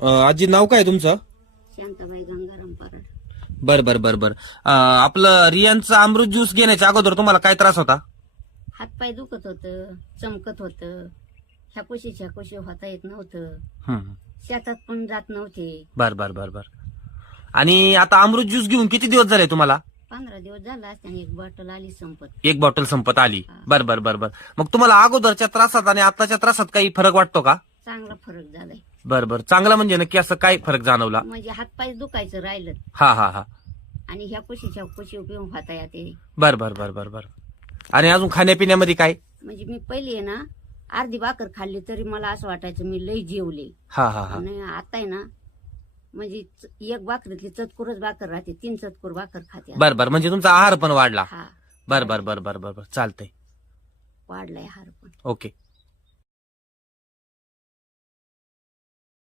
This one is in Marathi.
आजी नाव काय तुमचं? शांताबाई गंगाराम पराड. बर बर बर बर. आपलं रियांचा अमृत ज्यूस घेण्याच्या अगोदर तुम्हाला काय त्रास होता? हातपाय दुखत होतं, चमकत होतं, ह्याकुशी होता येत नव्हतं, हम्म. शेतात पण जात नव्हते. बर बर बर बर. आणि आता अमृत ज्यूस घेऊन किती दिवस झाले तुम्हाला? 15 दिवस झाला असताना एक बॉटल आली संपत. एक बॉटल संपत आली. हा. बर बर बर बर. मग तुम्हाला अगोदरच्या त्रासात आणि आताच्या त्रासात काही फरक वाटतो का? चांगला फरक झालाय. बर बर. चांगला म्हणजे नक्की असं काय फरक जाणवला? म्हणजे हातपाय दुखायचं राहिलं हा हा हा. आणि ह्याकुशी पिऊन होता येते. बर बर बर बर बर. आणि अजून खाण्यापिण्यामध्ये काय? म्हणजे मी पहिली आहे ना अर्धी भाकर खाल्ली तरी मला असं वाटायचं मी लई जेवले. हा हा हा. आणि आता आहे ना म्हणजे एक भाकरीतली चतकुरच भाकर राहते, 3 चतकुर भाकर खाते. बर बर. म्हणजे तुमचा आहार पण वाढला. हा, बर बर बर बर बर बर. चालतंय. वाढलाय आहार पण. ओके.